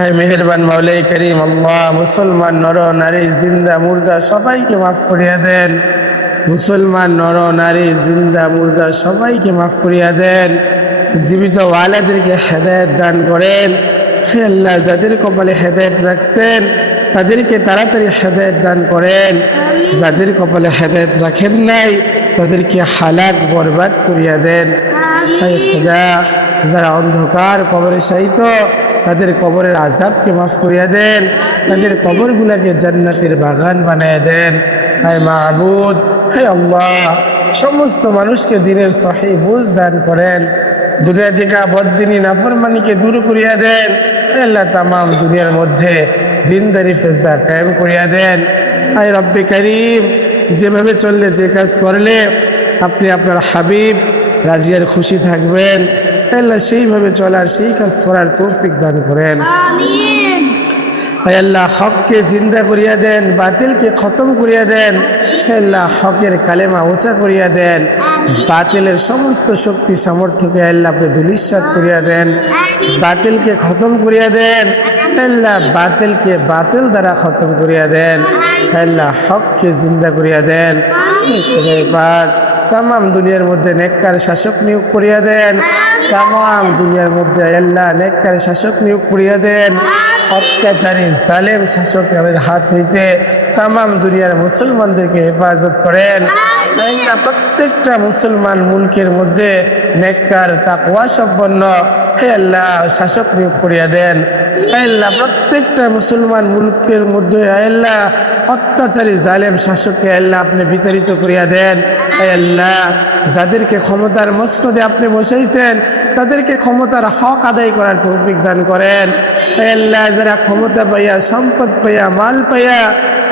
হায় মেহেরবান মাওলাই করিম আল্লাহ, মুসলমান নর নারী জিন্দা মুর্দা সবাইকে মাফ করিয়া দেন। মুসলমান নর নারী জিন্দা মুর্দা সবাইকে মাফ করিয়া দেন। জীবিত ওয়ালাদেরকে হেদায়েত দান করেন। হে আল্লাহ, যাদের কপালে হেদায়েত রাখছেন তাদেরকে তাড়াতাড়ি হেদায়েত দান করেন। যাদের কপালে হেদায়েত রাখেন নাই তাদেরকে হালাক বরবাদ করিয়া দেন। হে খোদা, যারা অন্ধকার কবরে শায়িত তাদের কবরের আযাবকে মাফ করিয়া দেন। তাদের কবরগুলোকে জান্নাতের বাগান বানায় দেন। হে মাবুদ, হে আল্লাহ, সমস্ত মানুষকে দিনের সহিহ বুঝ দান করেন। দুনিয়া থেকে বদ্দিনী নাফরমানিকে দূর করিয়া দেন। হে আল্লাহ, তামাম দুনিয়ার মধ্যে দিনদারি ফেজা কায়েম করিয়া দেন। হে রব্বে কারীম, যেভাবে চললে যে কাজ করলে আপনি আপনার হাবিব রাজি আর খুশি থাকবেন, আল্লাহ সেইভাবে চলার সেই কাজ করার তৌফিক দান করেন। আমিন। হে আল্লাহ, হককে জিন্দা করিয়া দেন, বাতিলকে খতম করিয়া দেন। হে আল্লাহ, হকের কালেমা উঁচা করিয়া দেন, বাতিলের সমস্ত শক্তি সামর্থ্যকে আল্লাহ আপনি ধূলিসাৎ করিয়া দেন। বাতিলকে খতম করিয়া দেন। হে আল্লাহ, বাতিলকে বাতিল দ্বারা খতম করিয়া দেন। হে আল্লাহ, হককে জিন্দা করিয়া দেন। তামাম দুনিয়ার মধ্যে নেককার শাসক নিয়োগ করিয়া দেন। তামাম দুনিয়ার মধ্যে আল্লাহ নেককার শাসক নিয়োগ করিয়া দেন। অত্যাচারী জালেম শাসকের হাত হইতে তামাম দুনিয়ার মুসলমানদেরকে হেফাজত করেন। আল্লাহ, প্রত্যেকটা মুসলমান মুলকের মধ্যে নেককার তাকওয়া সম্পন্ন হে আল্লাহ শাসক নিয়োগ করিয়া দেন। আল্লাহ, প্রত্যেকটা মুসলমান মুলকের মধ্যে আল্লাহ অত্যাচারী জালেম শাসককে আল্লাহ আপনি বিতাড়িত করিয়া দেন। আল্লাহ, যাদেরকে ক্ষমতার মসনদে আপনি বসাইছেন তাদেরকে ক্ষমতার হক আদায় করার তৌফিক দান করেন। আল্লাহ, যারা ক্ষমতা পাইয়া সম্পদ পাইয়া মাল পাইয়া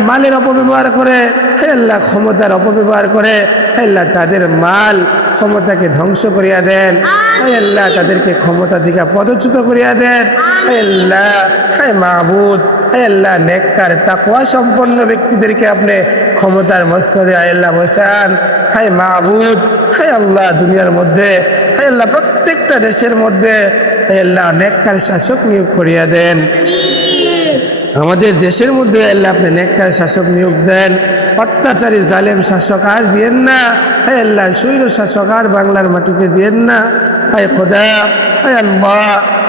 মালের অপব্যবহার করে, হে আল্লাহ ক্ষমতার অপব্যবহার করে, হে আল্লাহ তাদের মাল ক্ষমতাকে ধ্বংস করিয়া দেন। হে আল্লাহ, তাদেরকে ক্ষমতা দিকে পদচ্যুত করিয়া দেন। হে আল্লাহ, হে মাবুদ, হে আল্লাহ, নেককার তাকওয়া সম্পন্ন ব্যক্তিদেরকে আপনি ক্ষমতার মসনদে আল্লাহ বসান। হে মাবুদ, হে আল্লাহ, দুনিয়ার মধ্যে হে আল্লাহ প্রত্যেকটা দেশের মধ্যে হে আল্লাহ নেককার শাসক নিয়োগ করিয়া দেন। আমাদের দেশের মধ্যে আল্লাহ আপনি নেককার শাসক নিয়োগ দেন। অত্যাচারী জালেম শাসক আর দিয়েন না। হে আল্লাহ, স্বৈর শাসক আর বাংলার মাটিতে দিয়েন না। হে খোদা, হে আল্লাহ,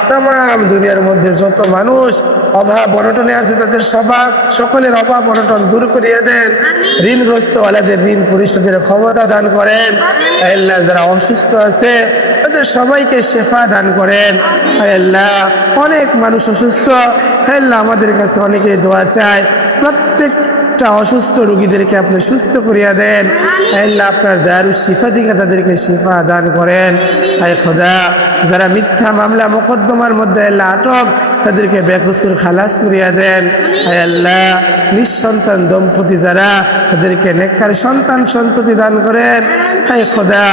তামাম দুনিয়ার মধ্যে যত মানুষ অভাব অনটনে আছে তাদের সকলের অভাব অনটন দূর করিয়ে দেন। ঋণগ্রস্ত ওয়ালাদের ঋণ পরিশোধের ক্ষমতা দান করেন। আল্লাহ, যারা অসুস্থ আছে তাদের সবাইকে শেফা দান করেন। আল্লাহ, অনেক মানুষ অসুস্থ, আল্লাহ আমাদের কাছে অনেকে দোয়া চায়, প্রত্যেকটা অসুস্থ রোগীদেরকে আপনি সুস্থ করিয়া দেন। আল্লাহ, আপনার দারুশ শিফা দিকে তাদেরকে শিফা দান করেন। আয় খোদা, যারা মিথ্যা মামলা মোকদ্দমার মধ্যে আল্লাহ আটক তাদেরকে বেকসুর খালাস করিয়া দেন। আয় আল্লাহ, নিঃসন্তান দম্পতি যারা তাদেরকে নেককার সন্তান সন্ততি দান করেন। আয় খোদা,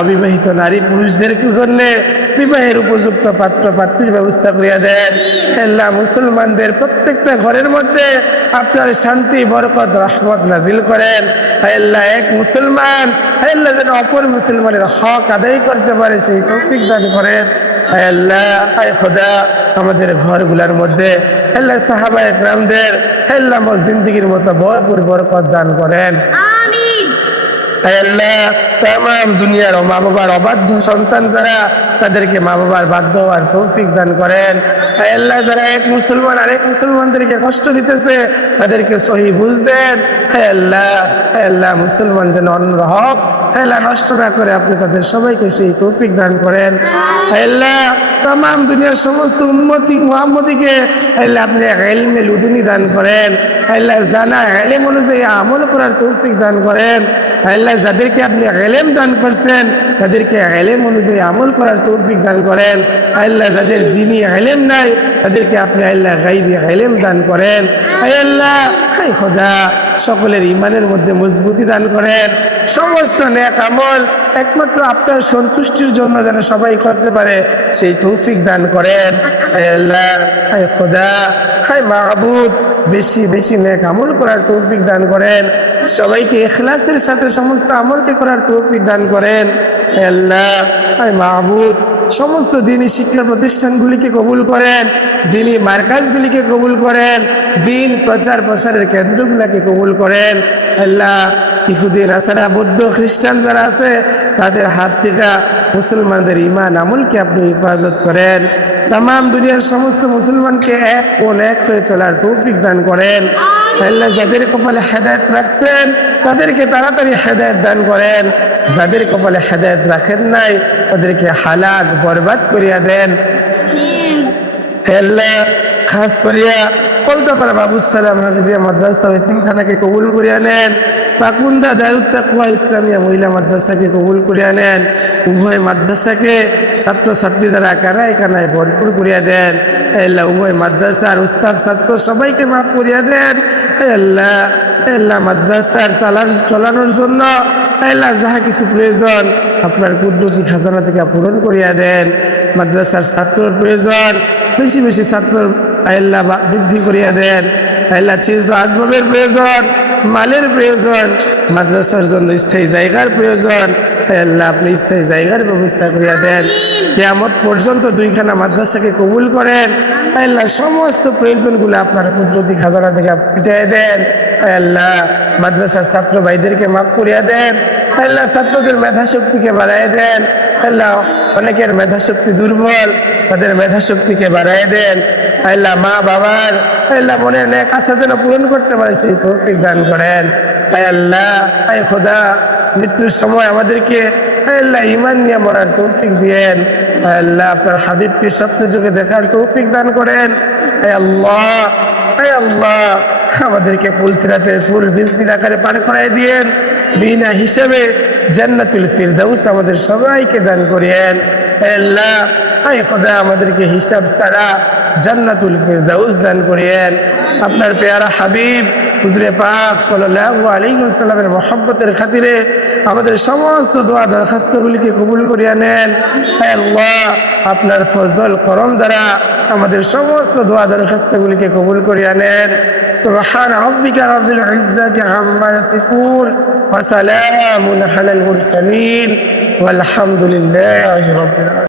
অবিবাহিত নারী পুরুষদের জন্য বিবাহের উপযুক্ত পাত্র পাত্রীর ব্যবস্থা করিয়া দেন। আল্লাহ, মুসলমানদের প্রত্যেকটা ঘরের মধ্যে আপনার শান্তি বরকত রহমত নাজিল করেন। আল্লাহ, এক মুসলমান আল্লাহ যেন অপর মুসলমানের হক আদায় করতে পারে সেই তৌফিক দান করেন। আল্লাহ, আয় খোদা, আমাদের ঘরগুলোর মধ্যে আল্লাহ সাহাবায়ে কেরামদের আল্লাহ জিন্দেগীর মতো ভরপুর বরকত দান করেন। আল্লাহ, তামাম দুনিয়ার মা বাবার অবাধ্য সন্তান যারা তাদেরকে মা বাবার বাধ্য হওয়ার তৌফিক দান করেন। আল্লাহ, যারা এক মুসলমান আরেক মুসলমানদেরকে কষ্ট দিতেছে তাদেরকে সহি বুঝ দেন। আল্লাহ, আল্লাহ, মুসলমান যেন অন্যর হক আল্লাহ নষ্ট না করে আপনি তাদের সবাইকে সেই তৌফিক দান করেন। আল্লাহ, তামাম দুনিয়ার সমস্ত উম্মতি মুহাম্মদীকে আল্লাহ আপনি ইলমে লুদুনি দান করেন। আল্লাহ, জানা ইলম অনুযায়ী আমল করার তৌফিক দান করেন। আল্লাহ, যাদেরকে আপনি ইলম দান করছেন তাদেরকে ইলম অনুযায়ী আমল করার তৌফিক দান করেন। আল্লাহ, যাদের দ্বীনি ইলম নাই তাদেরকে আপনি আল্লাহ গায়বী ইলম দান করেন। আল্লাহ, হে খোদা, সকলের ঈমানের মধ্যে মজবুতি দান করেন। সমস্ত নেক আমল একমাত্র আপনার সন্তুষ্টির জন্য যেন সবাই করতে পারে সেই তৌফিক দান করেন। আল্লাহ, হে খোদা, হে মাবুদ, বেশি বেশি নেক আমল করার তৌফিক দান করেন। সবাইকে ইখলাসের সাথে সমস্ত আমলকে করার তৌফিক দান করেন। আল্লাহ, হে মাবুদ, সমস্ত দিনী শিক্ষা প্রতিষ্ঠানগুলিকে কবুল করেন, দিনী মার্কাজগুলিকে কবুল করেন, দিন প্রচার প্রসারের কেন্দ্রগুলোকে কবুল করেন। আল্লাহ ইহুদি নাসারা বৌদ্ধ খ্রিস্টান যারা আছে তাদের হাত থেকে মুসলমানদের ঈমান আমলকে আপনি হেফাজত করেন। তামাম দুনিয়ার সমস্ত মুসলমানকে এক হয়ে চলার তৌফিক দান করেন। আল্লাহ যাদের কপালে হেদায়েত রাখছেন তাদেরকে তাড়াতাড়ি হেদায়েত দান করেন, যাদের কপালে হেদায়েত রাখেন নাই তাদেরকে হালাক বরবাদ করিয়া দেন। আল্লাহ খাস করিয়া কলকাতার বাবুস সালাম হাফিজিয়া মাদ্রাসা ও এতিমখানাকে কবুল করিয়া নেন, পাকুন্দা দারুত তাকওয়া ইসলামিয়া মহিলা মাদ্রাসাকে কবুল করিয়া নেন। উভয় মাদ্রাসাকে ছাত্রছাত্রী দ্বারা কানায় কানায় ভরপুর করিয়া দেন। আল্লাহ উভয় মাদ্রাসার উস্তাদ ছাত্র সবাইকে মাফ করিয়া দেন। আল্লাহ আল্লাহ মাদ্রাসার চলানোর জন্য আল্লাহ যাহা কিছু প্রয়োজন আপনার কুদরতি খাজানা থেকে পূরণ করিয়া দেন। মাদ্রাসার ছাত্রের প্রয়োজন, বেশি বেশি ছাত্র আল্লাহ বৃদ্ধি করিয়া দেন। আল্লাহ চিজ আসবাবের প্রয়োজন, মালের প্রয়োজন, মাদ্রাসার জন্য স্থায়ী জায়গার প্রয়োজন, আল্লাহ আপনি স্থায়ী জায়গার ব্যবস্থা করিয়া দেন। কিয়ামত পর্যন্ত দুইখানা মাদ্রাসাকে কবুল করেন। আল্লাহ সমস্ত প্রয়োজনগুলো আপনার কুদরতি খাজানা থেকে পিটিয়ে দেন। আল্লাহ মাদ্রাসার ছাত্র ভাইদেরকে মাফ করিয়া দেন। আল্লাহ ছাত্রদের মেধা শক্তিকে বাড়াইয়া দেন। আল্লাহ অনেকের মেধা শক্তি দুর্বল, তাদের মেধা শক্তিকে বাড়াইয়া দেন। আল্লাহ মা বাবার আল্লাহ মনের নেক আশা যেন পূরণ করতে পারে সেই তৌফিক দান করেন। আল্লাহ খোদা মৃত্যুর সময় আমাদেরকে আল্লাহ ঈমান নিয়ে মরার তৌফিক দিয়েন। আল্লাহ আপনার হাবিবকে স্বপ্নে চোখে দেখার তৌফিক দান করেন। আল্লাহ আল্লাহ আমাদেরকে ফুলসিরাতের ফুল বিজলির আকারে পান করাই দিয়েন। বিনা হিসেবে জান্নাতুল ফিরদাউস আমাদের সবাইকে দান করেন। আল্লাহ খোদা আমাদেরকে হিসাব ছাড়া জান্নাতুল ফিরদাউস দান করেন। আপনার পেয়ারা হাবিব হুজুরে পাক সাল্লাল্লাহু আলাইহি ওয়াসাল্লামের মহব্বতের খাতিরে আমাদের সমস্ত দোয়া দরখাস্তগুলিকে কবুল করিয়া নেন। আল্লাহ আপনার ফজল করম দ্বারা আমাদের সমস্ত দোয়া দরখাস্তগুলিকে কবুল করিয়া নেন। সুবহান রাব্বিকা রাব্বিল ইজ্জাতি আম্মা ইয়াসিফুন ওয়া সালামুন আলাল মুরসালিন ওয়ালহামদুলিল্লাহি রাব্বিল আলামিন।